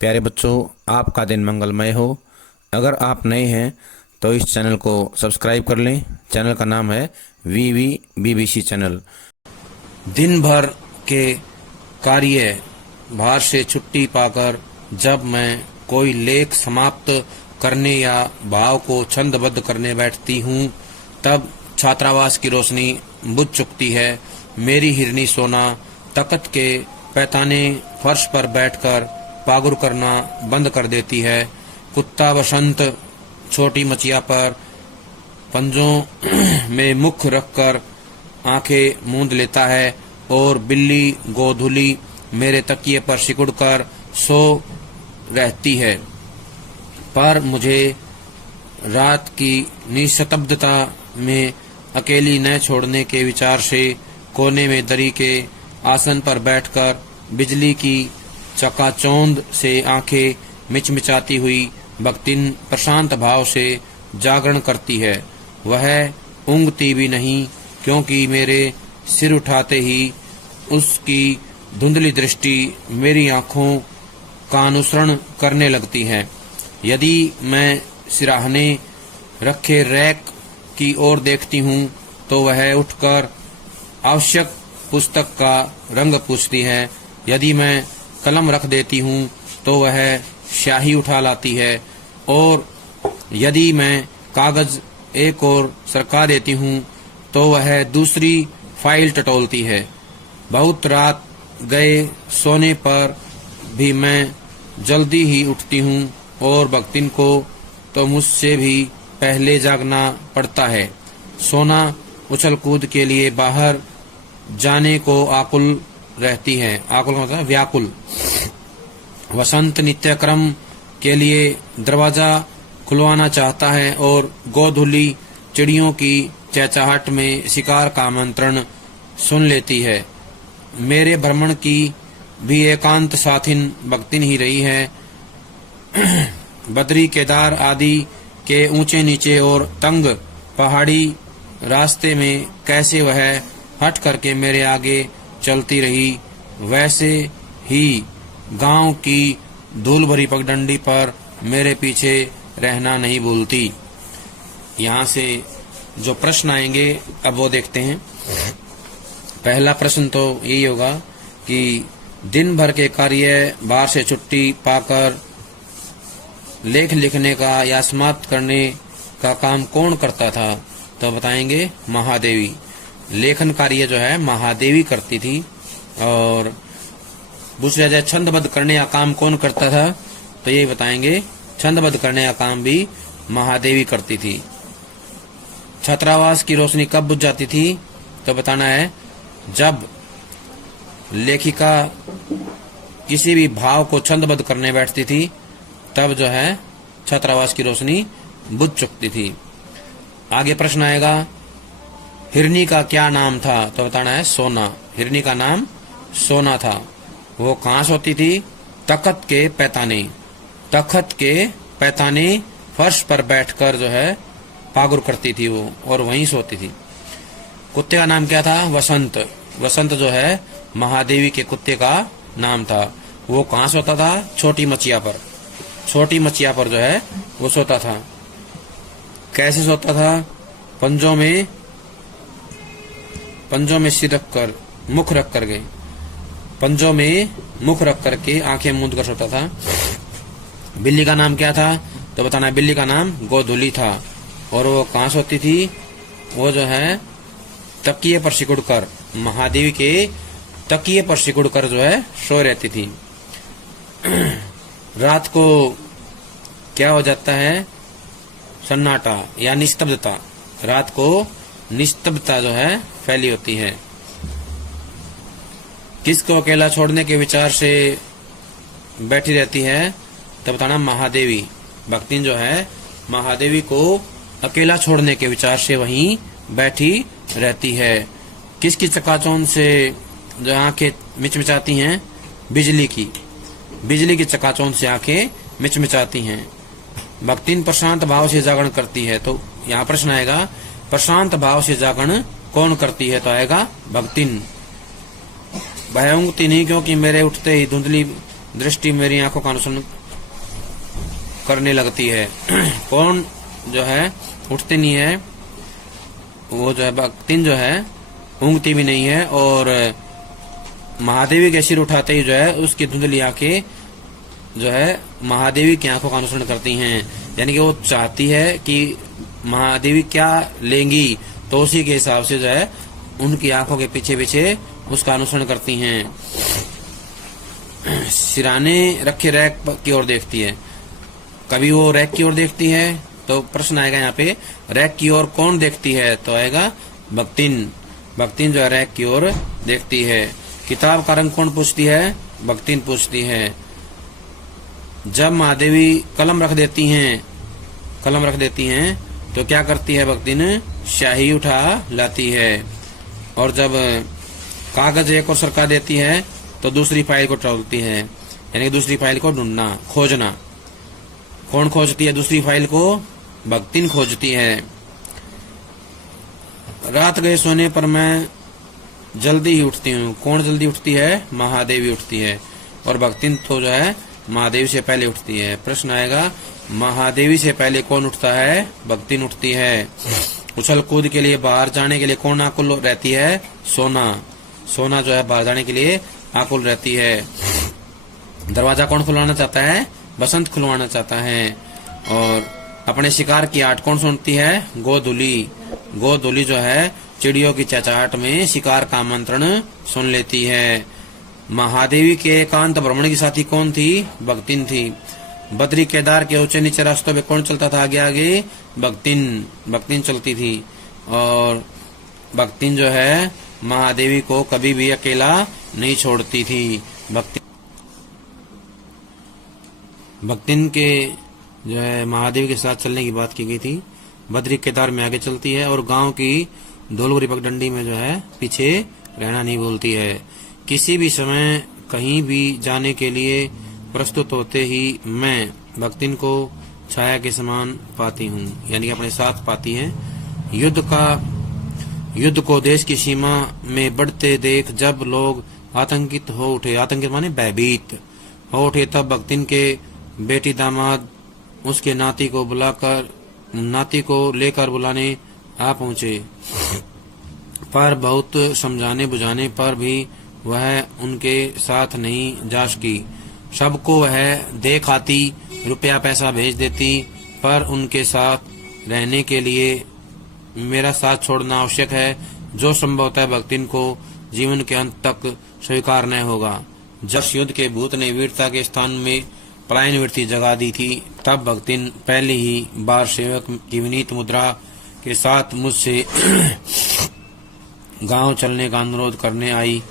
प्यारे बच्चों, आपका दिन मंगलमय हो। अगर आप नए हैं तो इस चैनल को सब्सक्राइब कर लें। चैनल का नाम है BBC चैनल। दिन भर के कार्य भार से छुट्टी पाकर जब मैं कोई लेख समाप्त करने या भाव को छंदबद्ध करने बैठती हूँ, तब छात्रावास की रोशनी बुझ चुकती है। मेरी हिरनी सोना तख्त के पैताने फर्श पर बैठकर पागुर करना बंद कर देती है। कुत्ता बसंत छोटी मचिया पर पंजों में मुख रखकर आंखें मूंद लेता है और बिल्ली गोधुली मेरे तकिए पर सिकुड़कर सो रहती है। पर मुझे रात की निस्तब्धता में अकेली न छोड़ने के विचार से कोने में दरी के आसन पर बैठकर बिजली की चकाचौंध से आंखें मिचमिचाती हुई भक्तिन प्रशांत भाव से जागरण करती है। वह ऊँघती भी नहीं, क्योंकि मेरे सिर उठाते ही उसकी धुंधली दृष्टि मेरी आंखों का अनुसरण करने लगती है। यदि मैं सिराहने रखे रैक की ओर देखती हूँ तो वह उठकर आवश्यक पुस्तक का रंग पूछती है। यदि मैं कलम रख देती हूँ तो वह स्याही उठा लाती है, और यदि मैं कागज एक और सरका देती हूँ तो वह दूसरी फाइल टटोलती है। बहुत रात गए सोने पर भी मैं जल्दी ही उठती हूँ और भक्तिन को तो मुझसे भी पहले जागना पड़ता है। सोना उछल कूद के लिए बाहर जाने को आकुल रहती है। आकुल मतलब है व्याकुल। वसंत नित्यक्रम के लिए दरवाजा खुलवाना चाहता है और गोधुली चिड़ियों की चहचहाहट में शिकार का आमंत्रण सुन लेती है। मेरे भ्रमण की भी एकांत साथिन भक्तिन ही रही है। बद्री केदार आदि के ऊंचे नीचे और तंग पहाड़ी रास्ते में कैसे वह हट करके मेरे आगे चलती रही, वैसे ही गांव की धूल भरी पगडंडी पर मेरे पीछे रहना नहीं भूलती। यहाँ से जो प्रश्न आएंगे अब वो देखते हैं। पहला प्रश्न तो यही होगा कि दिन भर के कार्य भार से छुट्टी पाकर लेख लिखने का या समाप्त करने का काम कौन करता था? तो बताएंगे महादेवी। लेखन कार्य जो है महादेवी करती थी। और दूसरा जो छंदबद्ध करने का काम कौन करता था? तो ये बताएंगे छंदबद्ध करने का काम भी महादेवी करती थी। छात्रावास की रोशनी कब बुझ जाती थी? तो बताना है जब लेखिका किसी भी भाव को छंदबद्ध करने बैठती थी, तब जो है छात्रावास की रोशनी बुझ चुकती थी। आगे प्रश्न आएगा, हिरनी का क्या नाम था? तो बताना है सोना। हिरनी का नाम सोना था। वो कहाँ सोती थी? तख्त के पैताने। तख्त के पैताने फर्श पर बैठकर जो है पागुर करती थी वो, और वहीं सोती थी। कुत्ते का नाम क्या था? वसंत। वसंत जो है महादेवी के कुत्ते का नाम था। वो कहाँ सोता था? छोटी मचिया पर। छोटी मचिया पर जो है वो सोता था। कैसे सोता था? पंजों में सिर रखकर, मुख रख कर गए, पंजों में मुख रख करके आंखें मूंद कर सोता था। बिल्ली का नाम क्या था? तो बताना, बिल्ली का नाम गोधुली था। और वो कहाँ सोती थी? वो जो है तकिए पर सिकुड़कर, महादेवी के तकिए पर सिकुड़कर जो है सो रहती थी। रात को क्या हो जाता है? सन्नाटा या निस्तब्धता। रात को निस्तब्धता जो है फैली होती है। किसको अकेला छोड़ने के विचार से बैठी रहती है? तो बताना महादेवी। भक्तिन जो है महादेवी को अकेला छोड़ने के विचार से वहीं बैठी रहती है। किसकी चकाचौंध से जो आंखें मिचमिचाती हैं? बिजली की। बिजली की चकाचौंध से आंखें मिचमिचाती हैं। भक्तिन प्रशांत भाव से जागरण करती है। तो यहाँ प्रश्न आएगा, प्रशांत भाव से जागरण कौन करती है? तो आएगा भक्तिन। वह ऊँघती नहीं, क्योंकि मेरे उठते ही धुंधली दृष्टि मेरी आंखों का अनुसरण करने लगती है। कौन जो है उठती नहीं है, वो जो है भक्तिन जो है ऊँगती भी नहीं है, और महादेवी के सिर उठाते ही जो है उसकी धुंधली आंखें जो है महादेवी की आंखों का अनुसरण करती हैं। यानी कि वो चाहती है कि महादेवी क्या लेंगी, तो उसी के हिसाब से जो है उनकी आंखों के पीछे पीछे उसका अनुसरण करती हैं। सिराने रखे रैक की ओर देखती है। कभी वो रैक की ओर देखती है तो प्रश्न आएगा यहाँ पे, रैक की ओर कौन देखती है, तो आएगा भक्तिन। भक्तिन जो है रैक की ओर देखती है। किताब का रंग कौन पूछती है, भक्तिन पूछती है। जब महादेवी कलम रख देती हैं तो क्या करती है भक्तिन, स्याही उठा लाती है। और जब कागज एक और सरका देती है तो दूसरी फाइल को टोलती है, यानी कि दूसरी फाइल को ढूंढना, खोजना। कौन खोजती है दूसरी फाइल को, भक्तिन खोजती है। रात गए सोने पर मैं जल्दी ही उठती हूँ। कौन जल्दी उठती है, महादेवी उठती है, और भक्तिन तो जो है महादेवी से पहले उठती है। प्रश्न आएगा, महादेवी से पहले कौन उठता है, भक्तिन उठती है। उछल कूद के लिए बाहर जाने के लिए कौन आकुल रहती है, सोना। सोना जो है बाहर जाने के लिए आकुल रहती है। दरवाजा कौन खुलवाना चाहता है, बसंत खुलवाना चाहता है। और अपने शिकार की आट कौन सुनती है, गोधुली। गोधुली जो है चिड़ियों की चहचहाट में शिकार का आमंत्रण सुन लेती है। महादेवी के एकांत भ्रमण की साथी कौन थी, भक्तिन थी। बद्री केदार के ऊंचे नीचे रास्तों में कौन चलता था आगे आगे, भक्तिन। भक्तिन चलती थी। और भक्तिन जो है महादेवी को कभी भी अकेला नहीं छोड़ती थी। भक्तिन के जो है महादेवी के साथ चलने की बात की गई थी। बद्री केदार में आगे चलती है और गांव की ढोलगुरी पगडंडी में जो है पीछे रहना नहीं बोलती है। किसी भी समय कहीं भी जाने के लिए प्रस्तुत होते ही मैं भक्तिन को छाया के समान पाती हूँ, यानी कि अपने साथ पाती हैं। युद्ध को देश की सीमा में बढ़ते देख जब लोग आतंकित हो उठे, आतंकित माने भयभीत हो उठे, तब भक्तिन के बेटी दामाद उसके नाती को लेकर बुलाने आ पहुँचे। पर बहुत समझाने बुझाने पर भी वह उनके साथ नहीं जा सकी। सबको वह देख आती, रुपया पैसा भेज देती, पर उनके साथ रहने के लिए मेरा साथ छोड़ना आवश्यक है, जो संभवतः भक्तिन को जीवन के अंत तक स्वीकार न होगा। जब युद्ध के भूत ने वीरता के स्थान में पलायन वृत्ति जगा दी थी, तब भक्तिन पहली ही बार सेवक की विनीत मुद्रा के साथ मुझसे गांव चलने का अनुरोध करने आई।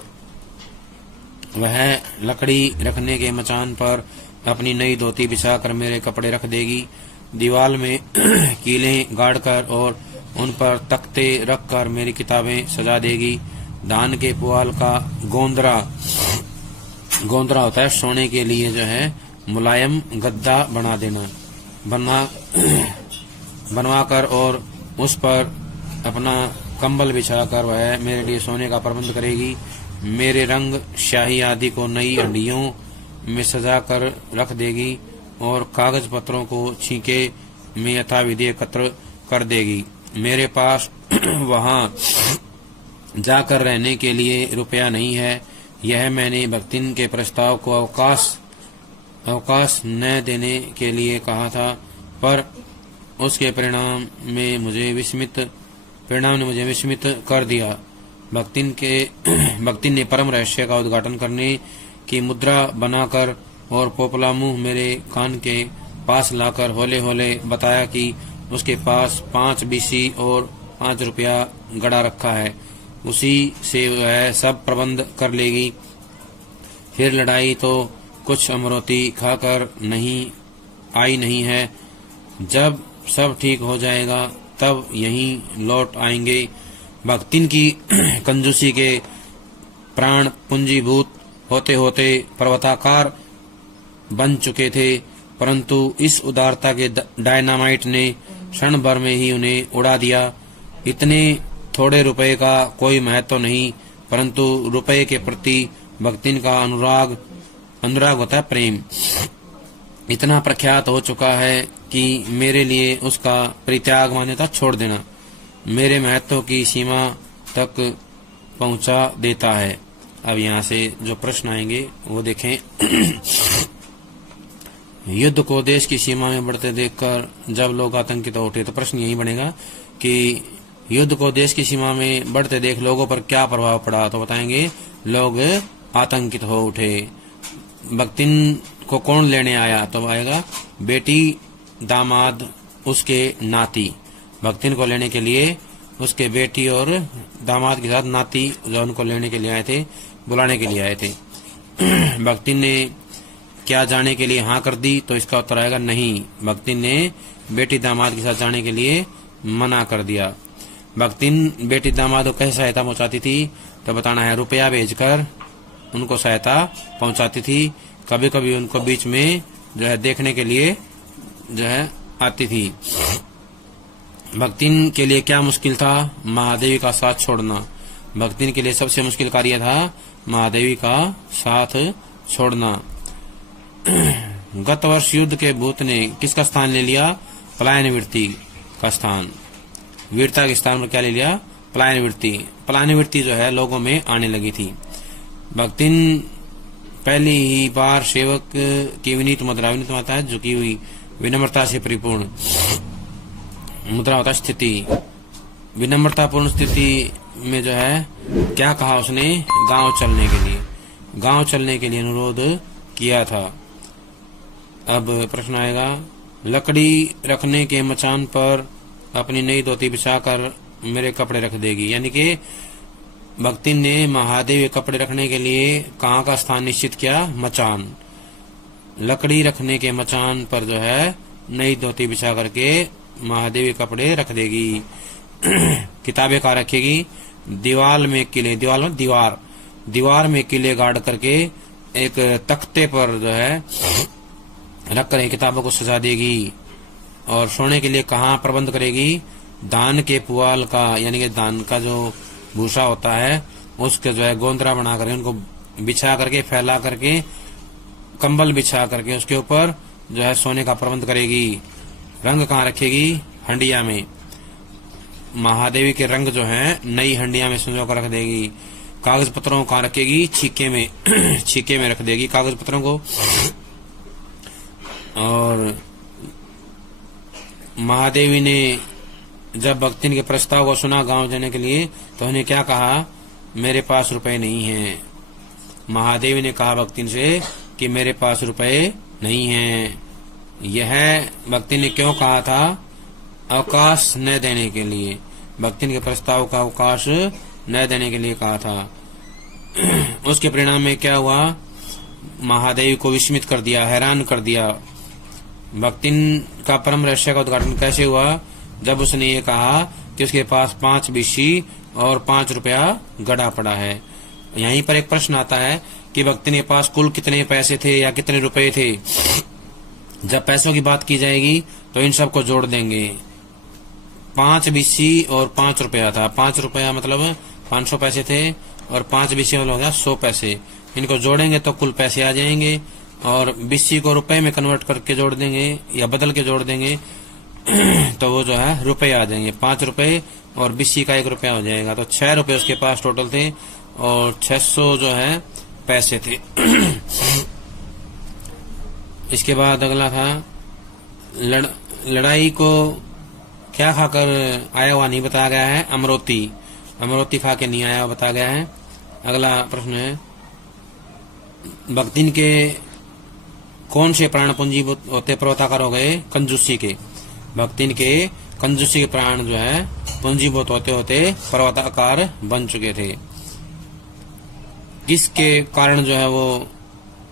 वह लकड़ी रखने के मचान पर अपनी नई धोती बिछाकर मेरे कपड़े रख देगी, दीवार में कीलें गाड़कर और उन पर तख्ते रखकर मेरी किताबें सजा देगी। धान के पुआल का गोंदरा होता है सोने के लिए जो है मुलायम गद्दा बनवाकर और उस पर अपना कंबल बिछाकर वह मेरे लिए सोने का प्रबंध करेगी। मेरे रंग शाही आदि को नई हंडियों में सजा कर रख देगी और कागज पत्रों को छींके में यथाविधि एकत्र कर देगी। मेरे पास वहां जाकर रहने के लिए रुपया नहीं है। यह मैंने भक्तिन के प्रस्ताव को अवकाश न देने के लिए कहा था, पर उसके परिणाम ने मुझे विस्मित कर दिया। भक्तिन ने परम रहस्य का उद्घाटन करने की मुद्रा बनाकर और पोपला मुंह मेरे कान के पास लाकर होले होले बताया कि उसके पास 5 बीसी और 5 रुपया गड़ा रखा है, उसी से वह सब प्रबंध कर लेगी। फिर लड़ाई तो कुछ अमरोती खाकर आई नहीं है। जब सब ठीक हो जाएगा तब यहीं लौट आएंगे। भक्तिन की कंजूसी के प्राण पूंजीभूत होते होते पर्वताकार बन चुके थे, परंतु इस उदारता के डायनामाइट ने क्षण भर में ही उन्हें उड़ा दिया। इतने थोड़े रुपए का कोई महत्व नहीं, परंतु रुपए के प्रति भक्तिन का अनुराग अनुराग होता है प्रेम। इतना प्रख्यात हो चुका है कि मेरे लिए उसका परित्याग मान्यता छोड़ देना मेरे महत्व की सीमा तक पहुंचा देता है। अब यहाँ से जो प्रश्न आएंगे वो देखें। युद्ध को देश की सीमा में बढ़ते देखकर जब लोग आतंकित हो उठे, तो प्रश्न यही बनेगा कि युद्ध को देश की सीमा में बढ़ते देख लोगों पर क्या प्रभाव पड़ा, तो बताएंगे लोग आतंकित हो उठे। बख्तिन को कौन लेने आया, तो आएगा बेटी, दामाद, उसके नाती। बख्तिन को लेने के लिए उसके बेटी और दामाद के साथ नाती जो उनको लेने के लिए आए थे, बुलाने के लिए आए थे। बख्तिन ने क्या जाने के लिए हाँ कर दी, तो इसका उत्तर आएगा नहीं। बख्तिन ने बेटी दामाद के साथ जाने के लिए मना कर दिया। बख्तिन बेटी दामाद को कैसे सहायता पहुंचाती थी, तो बताना है रुपया भेजकर उनको सहायता पहुंचाती थी। कभी कभी उनको बीच में जो है देखने के लिए जो है आती थी। बख्तिन के लिए क्या मुश्किल था, महादेवी का साथ छोड़ना। बख्तिन के लिए सबसे मुश्किल कार्य था महादेवी का साथ छोड़ना। गत वर्ष युद्ध के भूत ने किसका स्थान ले लिया, पलायन वृत्ति का स्थान। वीरता के स्थान पर क्या ले लिया, पलायन वृत्ति। पलायन वृत्ति जो है लोगों में आने लगी थी। बख्तिन पहली ही बार सेवक की विनीत मुद्रा, विनीत माता है झुकी हुई, विनम्रता से परिपूर्ण मुद्रा होता स्थिति। विनम्रतापूर्ण स्थिति में जो है क्या कहा उसने, गांव चलने के लिए, गांव चलने के लिए अनुरोध किया था। अब प्रश्न आएगा, लकड़ी रखने के मचान पर अपनी नई धोती बिछाकर मेरे कपड़े रख देगी। यानी कि बख्तिन ने महादेव के कपड़े रखने के लिए कहाँ का स्थान निश्चित किया, मचान। लकड़ी रखने के मचान पर जो है नई धोती बिछा करके महादेव के कपड़े रख देगी। किताबें कहाँ रखेगी, दीवार में किले, दीवार में दीवार में किले गाड़ करके एक तख्ते पर जो है रख कर किताबों को सजा देगी। और सोने के लिए कहाँ प्रबंध करेगी, धान के पुआल का, यानी कि धान का जो भूसा होता है उसके जो है गोंदरा बना करके उनको बिछा करके, फैला करके, कंबल बिछा करके उसके ऊपर जो है सोने का प्रबंध करेगी। रंग कहाँ रखेगी, हंडिया में। महादेवी के रंग जो है नई हंडिया में संजो कर रख देगी। कागज पत्रों कहाँ रखेगी, छीके में छीके में रख देगी कागज पत्रों को। और महादेवी ने जब बख्तिन के प्रस्ताव को सुना गांव जाने के लिए, तो उन्हें क्या कहा, मेरे पास रुपए नहीं हैं। महादेवी ने कहा बख्तिन से कि मेरे पास रुपए नहीं हैं। यह बख्तिन ने क्यों कहा था, अवकाश न देने के लिए। बख्तिन के प्रस्ताव का अवकाश न देने के लिए कहा था। उसके परिणाम में क्या हुआ, महादेवी को विस्मित कर दिया, हैरान कर दिया। बख्तिन का परम रहस्य का उद्घाटन कैसे हुआ, जब उसने ये कहा कि उसके पास 5 बिस्सी और 5 रुपया गड़ा पड़ा है। यहीं पर एक प्रश्न आता है कि बख्तिन के पास कुल कितने पैसे थे या कितने रुपए थे। जब पैसों की बात की जाएगी तो इन सबको जोड़ देंगे। 5 बिस्सी और 5 रुपया था। 5 रुपया मतलब 500 पैसे थे और 5 बिस्सी मतलब हो गया 100 पैसे। इनको जोड़ेंगे तो कुल पैसे आ जाएंगे, और बिस्सी को रुपए में कन्वर्ट करके जोड़ देंगे या बदल के जोड़ देंगे तो वो जो है रुपए आ जाएंगे। 5 रुपए और बिस्सी का 1 रुपया हो जाएगा, तो 6 रुपए उसके पास टोटल थे और 600 जो है पैसे थे। इसके बाद अगला था लड़ाई को क्या खाकर आया हुआ नहीं बताया गया है, अमरोती। अमरोती खा के नहीं आया हुआ बताया गया है। अगला प्रश्न है, बख्तिन के कौन से प्राण पूंजीभूत होते पर्वताकार हो गए, कंजूसी के। बख्तिन के कंजूसी के प्राण जो है पूंजीभूत होते होते पर्वताकार बन चुके थे। किसके कारण जो है वो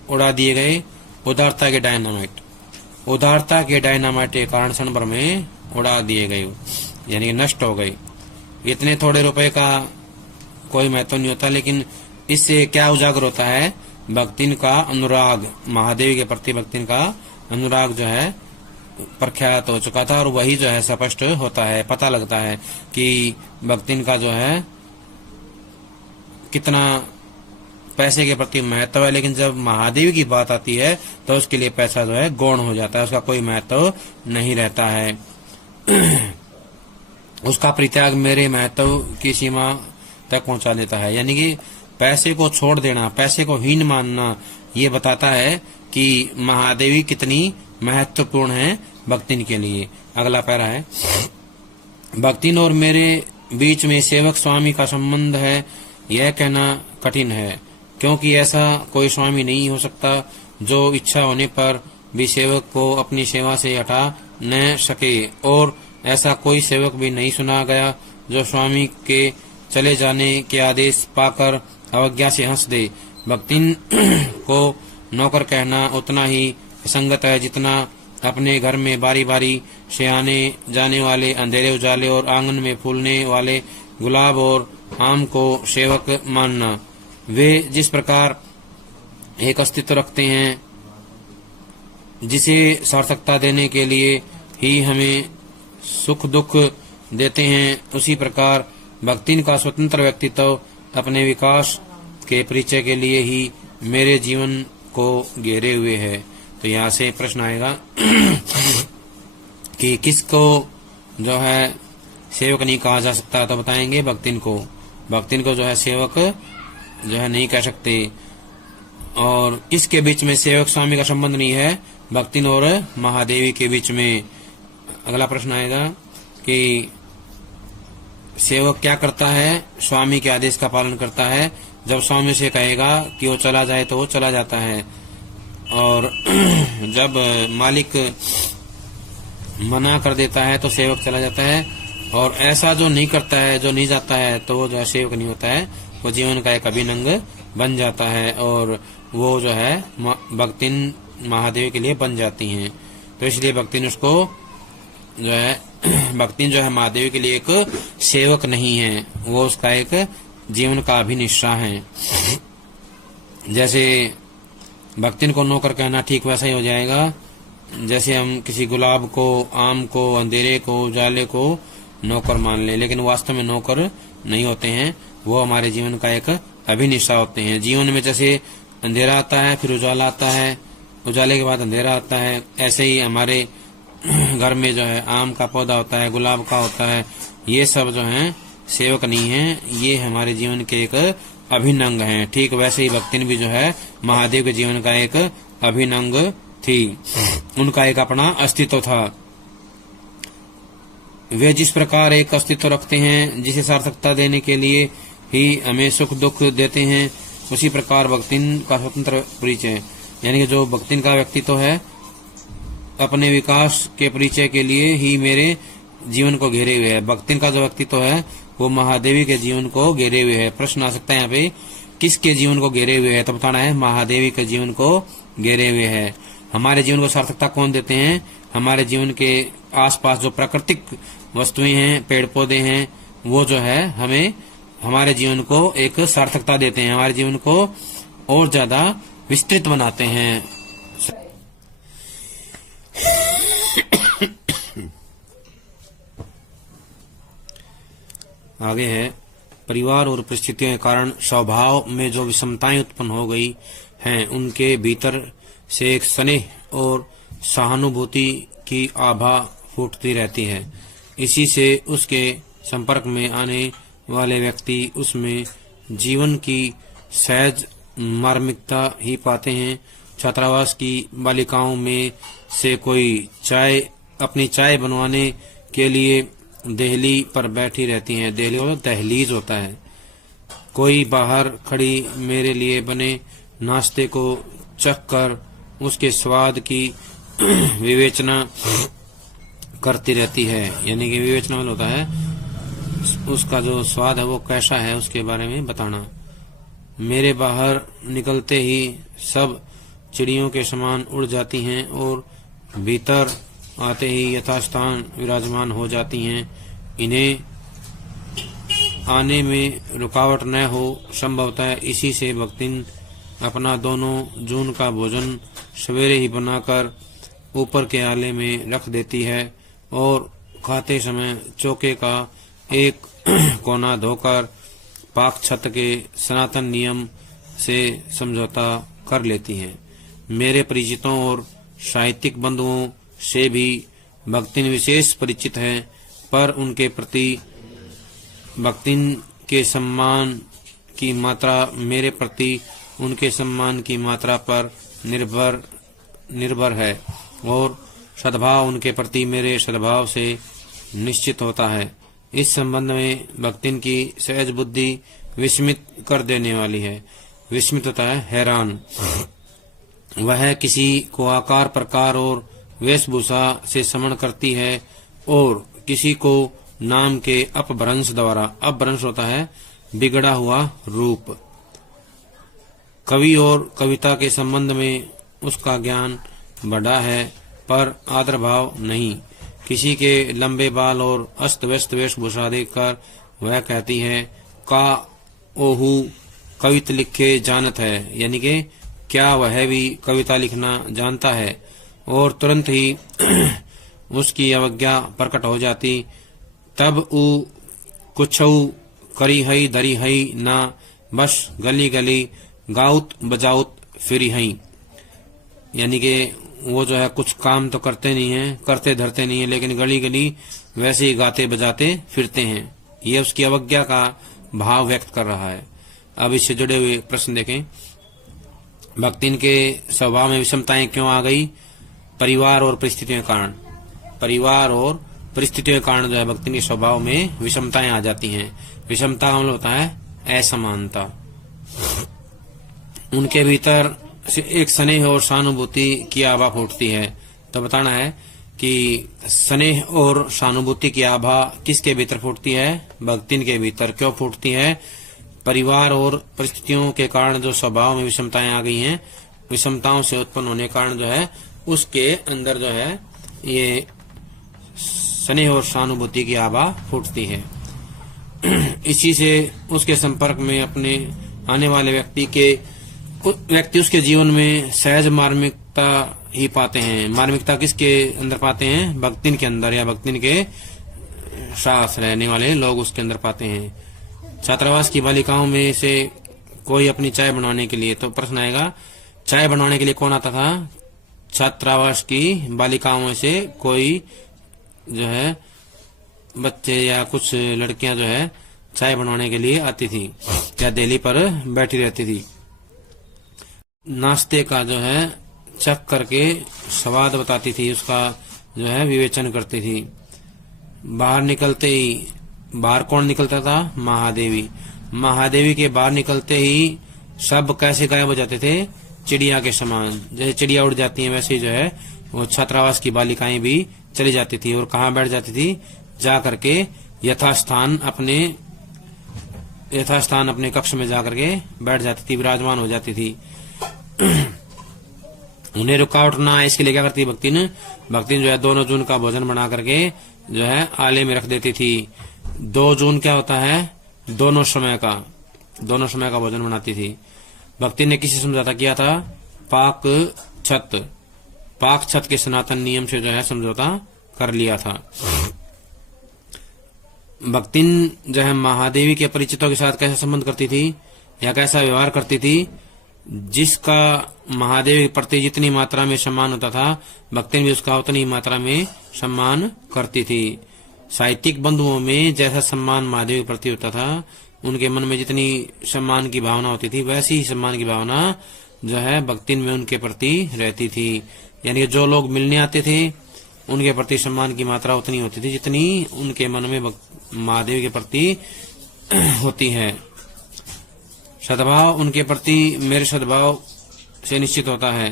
उड़ा दिए गए, उदारता के डायनामाइट। उदारता के डायनामाइट के कारण क्षण भर में उड़ा दिए गए, यानी कि नष्ट हो गए। इतने थोड़े रुपए का कोई महत्व नहीं होता, लेकिन इससे क्या उजागर होता है, बख्तिन का अनुराग, महादेवी के प्रति बख्तिन का अनुराग जो है प्रख्यात हो चुका था। और वही जो है स्पष्ट होता है, पता लगता है कि बख्तिन का जो है कितना पैसे के प्रति महत्व है, लेकिन जब महादेवी की बात आती है तो उसके लिए पैसा जो है गौण हो जाता है, उसका कोई महत्व नहीं रहता है। उसका परित्याग मेरे महत्व की सीमा तक पहुंचा देता है। यानी कि पैसे को छोड़ देना, पैसे को हीन मानना, ये बताता है कि महादेवी कितनी महत्वपूर्ण है भक्तिन के लिए। अगला पैरा है, भक्तिन और मेरे बीच में सेवक स्वामी का संबंध है, यह कहना कठिन है, क्योंकि ऐसा कोई स्वामी नहीं हो सकता जो इच्छा होने पर भी सेवक को अपनी सेवा से हटा न सके, और ऐसा कोई सेवक भी नहीं सुना गया जो स्वामी के चले जाने के आदेश पाकर अवज्ञा से हंस दे। भक्तिन को नौकर कहना उतना ही संगत है जितना अपने घर में बारी बारी से आने जाने वाले अंधेरे उजाले और आंगन में फूलने वाले गुलाब और आम को सेवक मानना। वे जिस प्रकार एक अस्तित्व रखते हैं जिसे सार्थकता देने के लिए ही हमें सुख दुख देते हैं, उसी प्रकार भक्तिन का स्वतंत्र व्यक्तित्व अपने विकास के परिचय के लिए ही मेरे जीवन को घेरे हुए है। तो यहाँ से प्रश्न आएगा कि किसको जो है सेवक नहीं कहा जा सकता, तो बताएंगे भक्तिन को। भक्तिन को जो है सेवक जो है नहीं कह सकते। और किसके बीच में सेवक स्वामी का संबंध नहीं है? भक्तिन और महादेवी के बीच में। अगला प्रश्न आएगा कि सेवक क्या करता है? स्वामी के आदेश का पालन करता है। जब स्वामी से कहेगा कि वो चला जाए तो वो चला जाता है, और जब मालिक मना कर देता है तो सेवक चला जाता है। और ऐसा जो नहीं करता है, जो नहीं जाता है, तो वो जो है सेवक नहीं होता है, वो जीवन का एक अभिन्न अंग बन जाता है, और वो जो है भक्तिन महादेव के लिए बन जाती हैं। तो इसलिए भक्तिन उसको जो है भक्तिन जो है महादेव के लिए एक सेवक नहीं है, वो उसका एक जीवन का अभिन्न हिस्सा है। जैसे भक्तिन को नौकर कहना ठीक वैसा ही हो जाएगा जैसे हम किसी गुलाब को, आम को, अंधेरे को, उजाले को नौकर मान ले, लेकिन वास्तव में नौकर नहीं होते हैं, वो हमारे जीवन का एक अभिन्न हिस्सा होते हैं। जीवन में जैसे अंधेरा आता है, फिर उजाला आता है, उजाले के बाद अंधेरा आता है, ऐसे ही हमारे घर में जो है आम का पौधा होता है, गुलाब का होता है, ये सब जो है सेवक नहीं है, ये हमारे जीवन के एक अभिन्न अंग है। ठीक वैसे ही भक्तिन भी जो है महादेव के जीवन का एक अभिन्न अंग थी, उनका एक अपना अस्तित्व था। वे जिस प्रकार एक अस्तित्व रखते हैं जिसे सार्थकता देने के लिए ही हमें सुख दुख देते हैं, उसी प्रकार भक्तिन का स्वतंत्र परिचय, यानी कि जो भक्तिन का व्यक्तित्व है अपने विकास के परिचय के लिए ही मेरे जीवन को घेरे हुए है। भक्तिन का जो व्यक्तित्व है वो महादेवी के जीवन को घेरे हुए है। प्रश्न आ सकता है यहाँ पे किसके जीवन को घेरे हुए है, तो बताना है महादेवी के जीवन को घेरे हुए है। हमारे जीवन को सार्थकता कौन देते हैं? हमारे जीवन के आसपास जो प्राकृतिक वस्तुएं हैं, पेड़ पौधे हैं, वो जो है हमें हमारे जीवन को एक सार्थकता देते हैं, हमारे जीवन को और ज्यादा विस्तृत बनाते हैं। आगे है, परिवार और परिस्थितियों के कारण स्वभाव में जो विषमताएं उत्पन्न हो गई हैं, उनके भीतर से एक स्नेह और सहानुभूति की आभा फूटती रहती है। इसी से उसके संपर्क में आने वाले व्यक्ति उसमें जीवन की सहज मार्मिकता ही पाते हैं। छात्रावास की बालिकाओं में से कोई अपनी चाय बनवाने के लिए देहली पर बैठी रहती हैं। देहली मतलब दहलीज होता है। कोई बाहर खड़ी मेरे लिए बने नाश्ते को चख कर उसके स्वाद की विवेचना करती रहती है। यानी कि विवेचना मतलब होता है उसका जो स्वाद है वो कैसा है उसके बारे में बताना। मेरे बाहर निकलते ही सब चिड़ियों के समान उड़ जाती हैं और भीतर आते ही यथास्थान विराजमान हो जाती हैं। इन्हें आने में रुकावट न हो, संभवतः इसी से भक्तिन अपना दोनों जून का भोजन सवेरे ही बनाकर ऊपर के आले में रख देती है और खाते समय चौके का एक कोना धोकर पाक छत के सनातन नियम से समझौता कर लेती हैं। मेरे परिचितों और साहित्यिक बंधुओं से भी भक्तिन विशेष परिचित हैं, पर उनके प्रति भक्तिन के सम्मान की मात्रा मेरे प्रति उनके सम्मान की मात्रा पर निर्भर है और सद्भाव उनके प्रति मेरे सद्भाव से निश्चित होता है। इस संबंध में भक्तिन की सहज बुद्धि विस्मित कर देने वाली है। विस्मित होता है हैरान। वह किसी को आकार प्रकार और वेशभूषा से समन करती है और किसी को नाम के अपभ्रंश द्वारा, अपभ्रंश होता है बिगड़ा हुआ रूप। कवि और कविता के संबंध में उसका ज्ञान बड़ा है पर आदर भाव नहीं। किसी के लंबे बाल और अस्त व्यस्त वेशभूषा देखकर वह कहती है का ओहू कविता लिखे जानत है, यानी कि क्या वह भी कविता लिखना जानता है, और तुरंत ही उसकी अवज्ञा प्रकट हो जाती। तब उ कुछऊ करी हई दरी हई ना, बस गली गली गाउत बजाउत फिरी हई, यानी कि वो जो है कुछ काम तो करते नहीं है, करते धरते नहीं है, लेकिन गली गली वैसे ही गाते बजाते फिरते हैं। ये उसकी अवज्ञा का भाव व्यक्त कर रहा है। अब इससे जुड़े हुए प्रश्न देखें। भक्तिन के स्वभाव में विषमताएं क्यों आ गई? परिवार और परिस्थितियों के कारण। परिवार और परिस्थितियों के कारण जो है भक्तिन के स्वभाव में विषमताएं आ जाती हैं। विषमता का मतलब होता है असमानता। उनके भीतर से एक स्नेह और सहानुभूति की आभा फूटती है। तो बताना है कि स्नेह और सहानुभूति की आभा किसके भीतर फूटती है? भक्तिन के भीतर। क्यों फूटती है? परिवार और परिस्थितियों के कारण जो स्वभाव में विषमताएं आ गई हैं, विषमताओं से उत्पन्न होने के कारण जो है उसके अंदर जो है ये स्नेह और सहानुभूति की आभा फूटती है। इसी से उसके संपर्क में अपने आने वाले व्यक्ति उसके जीवन में सहज मार्मिकता ही पाते हैं। मार्मिकता किसके अंदर पाते हैं? भक्तिन के अंदर, या भक्तिन के साथ रहने वाले लोग उसके अंदर पाते हैं। छात्रावास की बालिकाओं में से कोई अपनी चाय बनाने के लिए, तो प्रश्न आएगा चाय बनाने के लिए कौन आता था? छात्रावास की बालिकाओं में से कोई जो है बच्चे या कुछ लड़कियां जो है चाय बनाने के लिए आती थी या देहली पर बैठी रहती थी। नाश्ते का जो है चख करके स्वाद बताती थी, उसका जो है विवेचन करती थी। बाहर निकलते ही, बाहर कौन निकलता था? महादेवी। महादेवी के बाहर निकलते ही सब कैसे गायब हो जाते थे? चिड़िया के समान। जैसे चिड़िया उड़ जाती है वैसे जो है वो छात्रावास की बालिकाएं भी चली जाती थी। और कहाँ बैठ जाती थी? जा करके यथास्थान अपने कक्ष में जा करके बैठ जाती थी, विराजमान हो जाती थी। उन्हें रुकावट ना आए इसके लिए क्या करती भक्तिन? भक्तिन जो है 2 जून का भोजन बना करके जो है आले में रख देती थी। 2 जून क्या होता है? दोनों समय का भोजन बनाती थी। भक्ति ने किसी समझौता किया था? पाक छत के सनातन नियम से जो है समझौता कर लिया था। भक्तिन जो है महादेवी के परिचितों के साथ कैसा संबंध करती थी या कैसा व्यवहार करती थी? जिसका महादेव के प्रति जितनी मात्रा में सम्मान होता था, भक्तिन भी उसका उतनी मात्रा में सम्मान करती थी। साहित्यिक बंधुओं में जैसा सम्मान महादेव के प्रति होता था, उनके मन में जितनी सम्मान की भावना होती थी, वैसी ही सम्मान की भावना जो है भक्तिन में उनके प्रति रहती थी। यानी कि जो लोग मिलने आते थे उनके प्रति सम्मान की मात्रा उतनी होती थी जितनी उनके मन में महादेव के प्रति होती है। सद्भाव उनके प्रति मेरे सद्भाव से निश्चित होता है।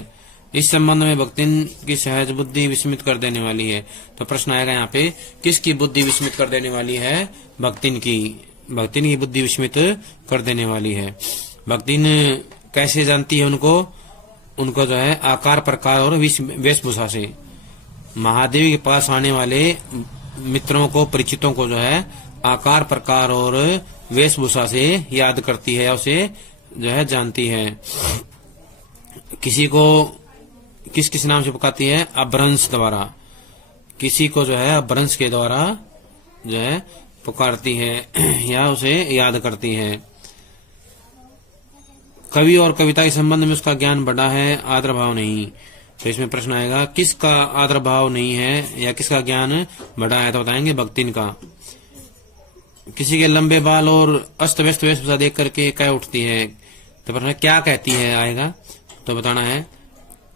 इस संबंध में भक्तिन की सहज बुद्धि विस्मित कर देने वाली है। तो प्रश्न आएगा यहाँ पे, किसकी बुद्धि विस्मित कर देने वाली है? भक्तिन की बुद्धि विस्मित कर देने वाली है। भक्तिन कैसे जानती है उनको जो है आकार प्रकार और वेशभूषा से। महादेवी के पास आने वाले मित्रों को, परिचितों को जो है आकार प्रकार और वेशभूषा से याद करती है, उसे जो है जानती है। किसी को किस नाम से पुकारती है? अपभ्रंश द्वारा। किसी को जो है अपभ्रंश के द्वारा जो है पुकारती है या उसे याद करती है। कवि और कविता के संबंध में उसका ज्ञान बड़ा है, आदर भाव नहीं। तो इसमें प्रश्न आएगा किसका आदर भाव नहीं है या किसका ज्ञान बड़ा है, तो बताएंगे भक्तिन का। किसी के लंबे बाल और अस्त व्यस्त वेशभूषा देख करके कह उठती है, तो प्रश्न क्या कहती है आएगा, तो बताना है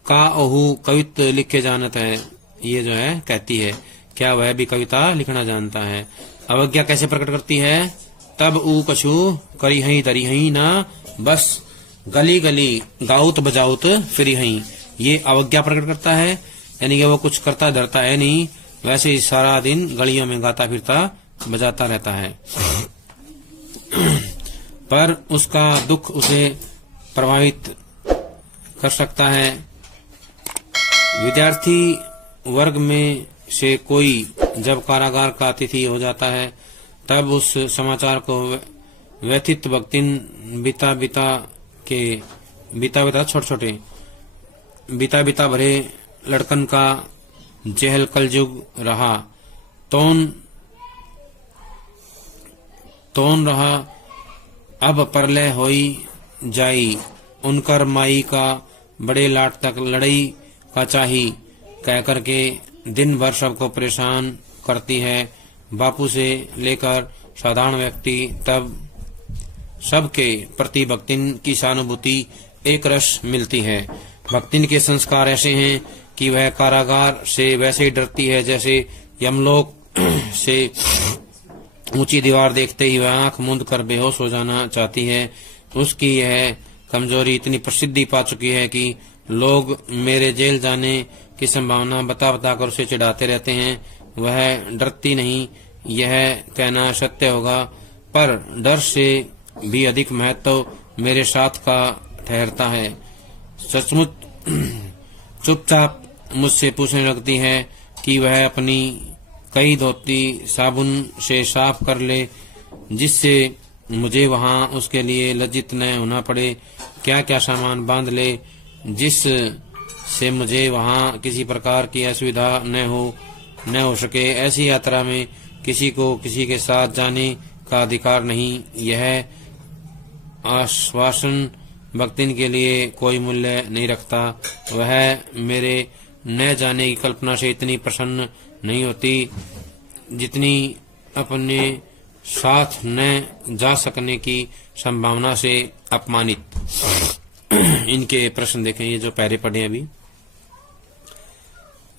का ओहू कवित लिखे जानत है, ये जो है कहती है क्या वह भी कविता लिखना जानता है। अवज्ञा कैसे प्रकट करती है, तब ऊ कछु करी हई तरी हई ना बस गली गली गाउत बजाउत फिरी हई, ये अवज्ञा प्रकट करता है, यानी कि वो कुछ करता धरता है नहीं, वैसे ही सारा दिन गलियों में गाता फिरता बजाता रहता है। पर उसका दुख उसे प्रभावित कर सकता है। विद्यार्थी वर्ग में से कोई जब कारागार का अतिथि हो जाता है, तब उस समाचार को व्यथित भक्तिन बिता बिता भरे लड़कन का जहल कलयुग रहा, तोन रहा अब परलय होई जाई, उनकर माई का बड़े लाट तक लड़ई का चाही, कह करके दिन भर सबको परेशान करती है। बापू से लेकर साधारण व्यक्ति तब सबके प्रति भक्तिन की सहानुभूति एक रस मिलती है। भक्तिन के संस्कार ऐसे हैं कि वह कारागार से वैसे ही डरती है जैसे यमलोक से ऊंची दीवार देखते ही वह आंख मूंद कर बेहोश हो जाना चाहती है। उसकी यह कमजोरी इतनी प्रसिद्धि पा चुकी है कि लोग मेरे जेल जाने की संभावना बता कर उसे चिढ़ाते रहते हैं। वह डरती नहीं, यह कहना सत्य होगा, पर डर से भी अधिक महत्व मेरे साथ का ठहरता है। सचमुच चुपचाप मुझसे पूछने लगती है कि वह अपनी कई धोती साबुन से साफ कर ले, जिससे मुझे वहां उसके लिए लज्जित न होना पड़े, क्या क्या सामान बांध ले जिस से मुझे वहां किसी प्रकार की असुविधा न हो सके। ऐसी यात्रा में किसी को किसी के साथ जाने का अधिकार नहीं। यह आश्वासन भक्तिन के लिए कोई मूल्य नहीं रखता। वह मेरे न जाने की कल्पना से इतनी प्रसन्न नहीं होती जितनी अपने साथ न जा सकने की संभावना से अपमानित। इनके प्रश्न देखें, ये जो पहले पढ़े अभी।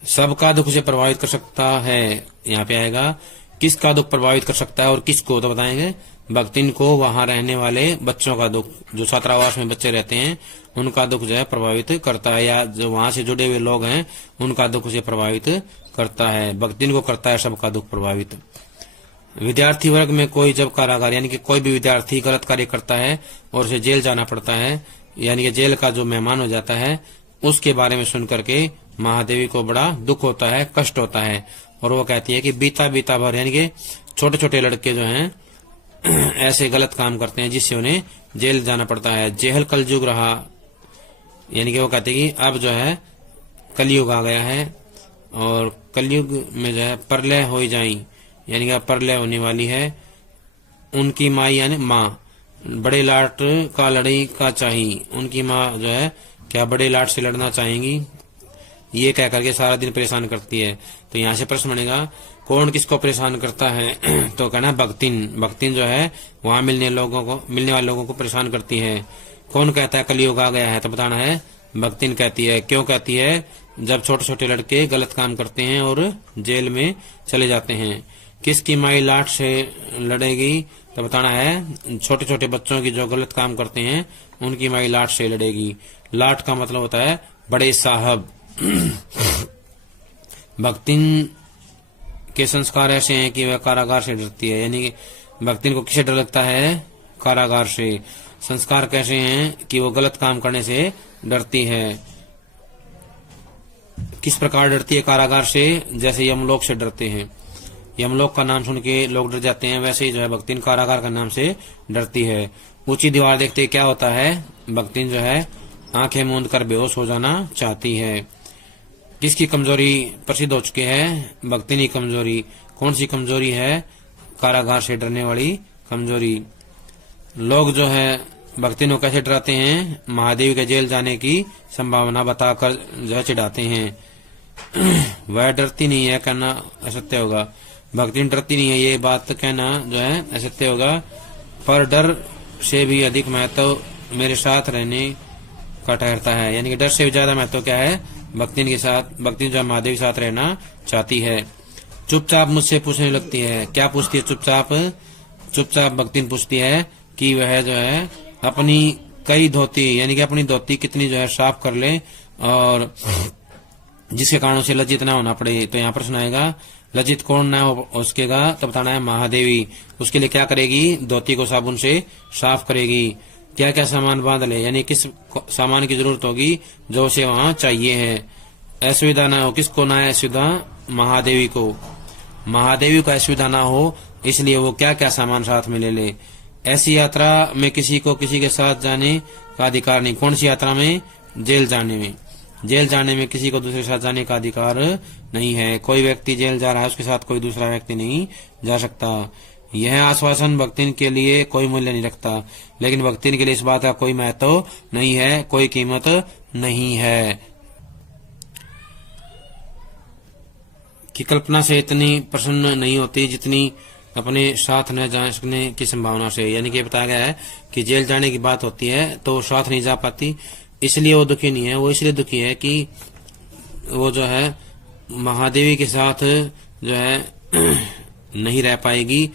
सबका दुख उसे प्रभावित कर सकता है, यहाँ पे आएगा किसका दुख प्रभावित कर सकता है और किसको, तो बताएंगे भक्तिन को वहां रहने वाले बच्चों का दुख, जो छात्रावास में बच्चे रहते हैं उनका दुख जो है प्रभावित करता है, या जो वहां से जुड़े हुए लोग हैं उनका दुख उसे प्रभावित करता है। भक्तिन को करता है सबका दुख प्रभावित। विद्यार्थी वर्ग में कोई जब कारागार यानी कि कोई भी विद्यार्थी गलत कार्य करता है और उसे जेल जाना पड़ता है, यानी कि जेल का जो मेहमान हो जाता है, उसके बारे में सुन करके महादेवी को बड़ा दुख होता है, कष्ट होता है, और वो कहती है कि बीता भर, यानी कि छोटे छोटे लड़के जो हैं ऐसे गलत काम करते हैं जिससे उन्हें जेल जाना पड़ता है। जेहल कलयुग रहा, यानी कि वो कहते हैं कि अब जो है कलयुग आ गया है और कलयुग में जो है परलय हो जाई, यानी कि अब परलय होने वाली है। उनकी माई यानी माँ बड़े लाट का लड़ाई का चाहिए, उनकी माँ जो है क्या बड़े लाट से लड़ना चाहेंगी, ये कह करके सारा दिन परेशान करती है। तो यहाँ से प्रश्न बनेगा कौन किसको परेशान करता है, तो कहना भक्तिन जो है वहां मिलने वाले लोगों को परेशान करती है। कौन कहता है कलयुग आ गया है, तो बताना है भक्तिन कहती है। क्यों कहती है, जब छोटे छोटे लड़के गलत काम करते हैं और जेल में चले जाते हैं। किसकी माई लाट से लड़ेगी, तो बताना है छोटे छोटे बच्चों की जो गलत काम करते हैं उनकी माई लाट से लड़ेगी। लाट का मतलब होता है बड़े साहब। भक्तिन के संस्कार ऐसे हैं कि वह कारागार से डरती है, यानी कि भक्तिन को किससे डर लगता है, कारागार से। संस्कार कैसे हैं कि वो गलत काम करने से डरती है। किस प्रकार डरती है कारागार से, जैसे यमलोक से डरते हैं। यमलोक का नाम सुन के लोग डर जाते हैं, वैसे ही जो है भक्तिन कारागार का नाम से डरती है। ऊंची दीवार देखते क्या होता है, भक्तिन जो है आंखें मूंद कर बेहोश हो जाना चाहती है। किसकी कमजोरी प्रसिद्ध हो चुकी है, भक्तिन की कमजोरी। कौन सी कमजोरी है, कारागार से डरने वाली कमजोरी। लोग जो है भक्तिन को कैसे डराते हैं? महादेवी के जेल जाने की संभावना बताकर जो चिढ़ाते हैं। वह डरती नहीं है कहना असत्य होगा। भक्तिन डरती नहीं है ये बात कहना जो है असत्य होगा। पर डर से भी अधिक महत्व मेरे साथ रहने का ठहरता है। यानी कि डर से भी ज्यादा महत्व क्या है? भक्तिन के साथ, भक्तिन जो महादेव के साथ रहना चाहती है। चुपचाप मुझसे पूछने लगती है। क्या पूछती है? चुपचाप भक्तिन पूछती है कि वह जो है अपनी कई धोती, यानी कि अपनी धोती कितनी जो है साफ कर ले और जिसके कारण उसे लज्जित ना होना पड़े। तो यहाँ प्रश्न आएगा लज्जित कौन ना हो उसकेगा, तो बताना है महादेवी। उसके लिए क्या करेगी? धोती को साबुन से साफ करेगी। क्या क्या सामान बांध ले, यानी किस सामान की जरूरत होगी जो उसे वहाँ चाहिए है। असुविधा ना हो, किसको ना है असुविधा? महादेवी को। महादेवी को असुविधा ना हो इसलिए वो क्या क्या सामान साथ में ले ले। ऐसी यात्रा में किसी को किसी के साथ जाने का अधिकार नहीं। कौन सी यात्रा में? जेल जाने में। जेल जाने में किसी को दूसरे के साथ जाने का अधिकार नहीं है। कोई व्यक्ति जेल जा रहा है उसके साथ कोई दूसरा व्यक्ति नहीं जा सकता। यह आश्वासन भक्तिन के लिए कोई मूल्य नहीं रखता, लेकिन भक्तिन के लिए इस बात का कोई महत्व नहीं है, कोई कीमत नहीं है कि कल्पना से इतनी प्रसन्न नहीं होती जितनी अपने साथ न जा सकने की संभावना से। यानी कि बताया गया है कि जेल जाने की बात होती है तो साथ नहीं जा पाती, इसलिए वो दुखी नहीं है। वो इसलिए दुखी है कि वो जो है महादेवी के साथ जो है नहीं रह पाएगी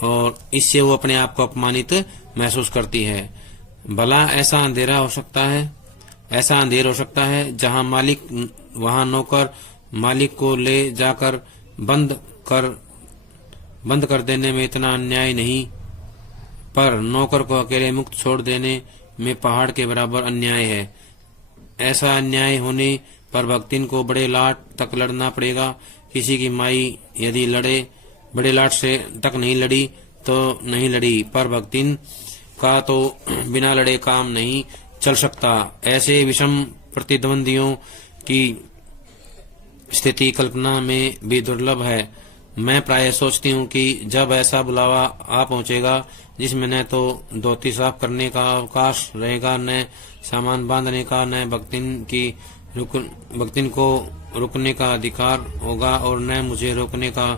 और इससे वो अपने आप को अपमानित महसूस करती है। भला ऐसा अंधेरा हो सकता है, ऐसा अंधेर हो सकता है जहां मालिक वहां नौकर मालिक को ले जाकर बंद कर देने में इतना अन्याय नहीं, पर नौकर को अकेले मुक्त छोड़ देने में पहाड़ के बराबर अन्याय है। ऐसा अन्याय होने पर भक्तिन को बड़े लाट तक लड़ना पड़ेगा। किसी की माई यदि लड़े, बड़े लाट से तक नहीं लड़ी तो नहीं लड़ी, पर भक्तिन का तो बिना लड़े काम नहीं चल सकता। ऐसे विषम प्रतिद्वंदियों की स्थिति कल्पना में भी दुर्लभ है। मैं प्राय सोचती हूँ कि जब ऐसा बुलावा आ पहुँचेगा जिसमें न तो धोती साफ करने का अवकाश रहेगा, न सामान बांधने का, न भक्तिन को रुकने का अधिकार होगा और न मुझे रोकने का,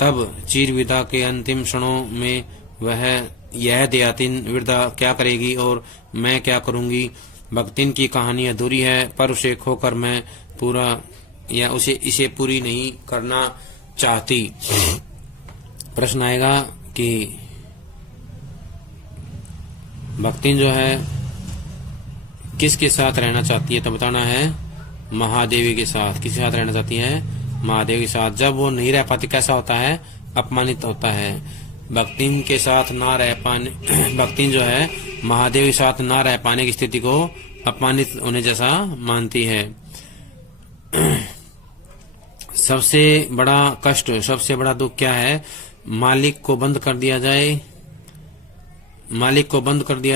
तब चीर विदा के अंतिम क्षणों में वह यह देहातीन वृद्धा क्या करेगी और मैं क्या करूंगी। भक्तिन की कहानी अधूरी है, पर उसे खोकर मैं पूरा या इसे पूरी नहीं करना चाहती। प्रश्न आएगा कि भक्तिन जो है किसके साथ रहना चाहती है, तो बताना है महादेवी के साथ। किसके साथ रहना चाहती है? महादेवी के साथ। जब वो नहीं रह पाती कैसा होता है? अपमानित होता है। भक्तिन के साथ ना रह पाने भक्तिन जो है महादेवी के साथ ना रह पाने की स्थिति को अपमानित होने जैसा मानती है। सबसे बड़ा कष्ट, सबसे बड़ा दुख क्या है? मालिक को बंद कर दिया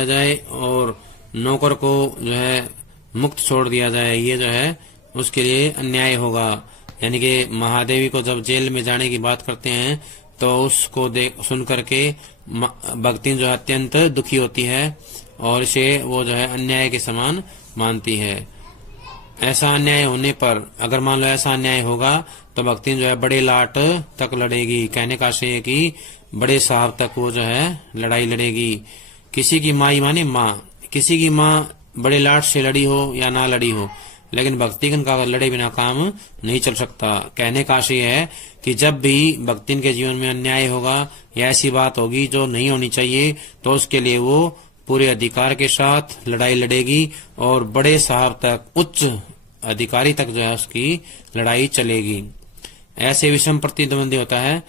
जाए और नौकर को जो है मुक्त छोड़ दिया जाए, ये जो है उसके लिए अन्याय होगा। यानी कि महादेवी को जब जेल में जाने की बात करते हैं तो उसको सुन करके भक्तिन जो है अत्यंत दुखी होती है और इसे वो जो है अन्याय के समान मानती है। ऐसा अन्याय होने पर, अगर मान लो ऐसा अन्याय होगा तो भक्तिन जो है बड़े लाट तक लड़ेगी। कहने का आशय कि बड़े साहब तक वो जो है लड़ाई लड़ेगी। किसी की माई माने माँ, किसी की माँ बड़े लाट से लड़ी हो या ना लड़ी हो, लेकिन भक्तिन का लड़े बिना काम नहीं चल सकता। कहने का आशय है कि जब भी भक्तिन के जीवन में अन्याय होगा या ऐसी बात होगी जो नहीं होनी चाहिए तो उसके लिए वो पूरे अधिकार के साथ लड़ाई लड़ेगी और बड़े साहब तक, उच्च अधिकारी तक जो है उसकी लड़ाई चलेगी। ऐसे विषम प्रतिद्वंदी होता है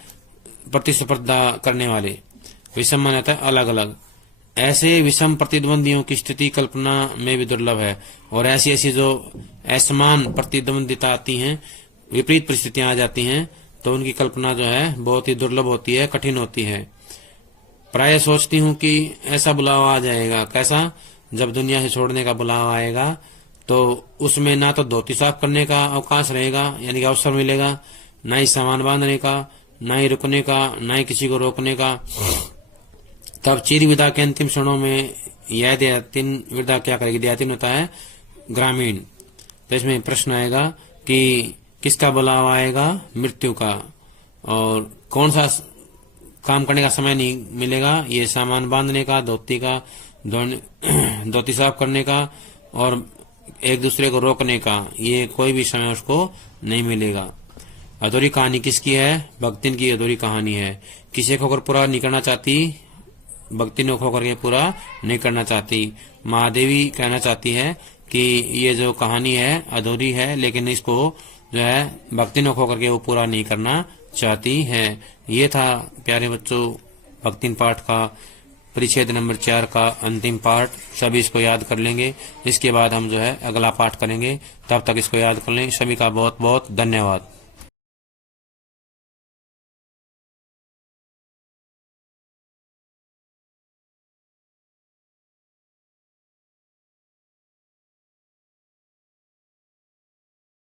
प्रतिस्पर्धा करने वाले, विषम माने होता है अलग अलग। ऐसे विषम प्रतिद्वंदियों की स्थिति कल्पना में भी दुर्लभ है और ऐसी जो असमान प्रतिद्वंदिता आती हैं, विपरीत परिस्थितियां आ जाती हैं, तो उनकी कल्पना जो है बहुत ही दुर्लभ होती है, कठिन होती है। प्राय सोचती हूँ कि ऐसा बुलावा आ जाएगा। कैसा? जब दुनिया से छोड़ने का बुलावा आएगा तो उसमें ना तो धोती साफ करने का अवकाश रहेगा, यानी कि अवसर मिलेगा, ना ही सामान बांधने का, ना ही रुकने का, ना ही किसी को रोकने का। तब चीर विदा के अंतिम क्षणों में यह देहातीन वृद्धा क्या करेगी। देहातीन होता है ग्रामीण। तो इसमें प्रश्न आएगा कि किसका बुलावा आएगा, मृत्यु का। और कौन सा काम करने का समय नहीं मिलेगा, ये सामान बांधने का, धोती का धोती साफ करने का और एक दूसरे को रोकने का, ये कोई भी समय उसको नहीं मिलेगा। अधूरी कहानी किसकी है, भक्तिन की अधूरी कहानी है। किसे खोकर पूरा नहीं करना चाहती, भक्ति ने खोकर के पूरा नहीं करना चाहती। महादेवी कहना चाहती है कि ये जो कहानी है अधूरी है, लेकिन इसको जो है भक्ति ने खोकर के वो पूरा नहीं करना चाहती है। ये था प्यारे बच्चों भक्तिन पाठ का परिच्छेद नंबर 4 का अंतिम पाठ। सभी इसको याद कर लेंगे। इसके बाद हम जो है अगला पाठ करेंगे, तब तक इसको याद कर लें। सभी का बहुत बहुत धन्यवाद।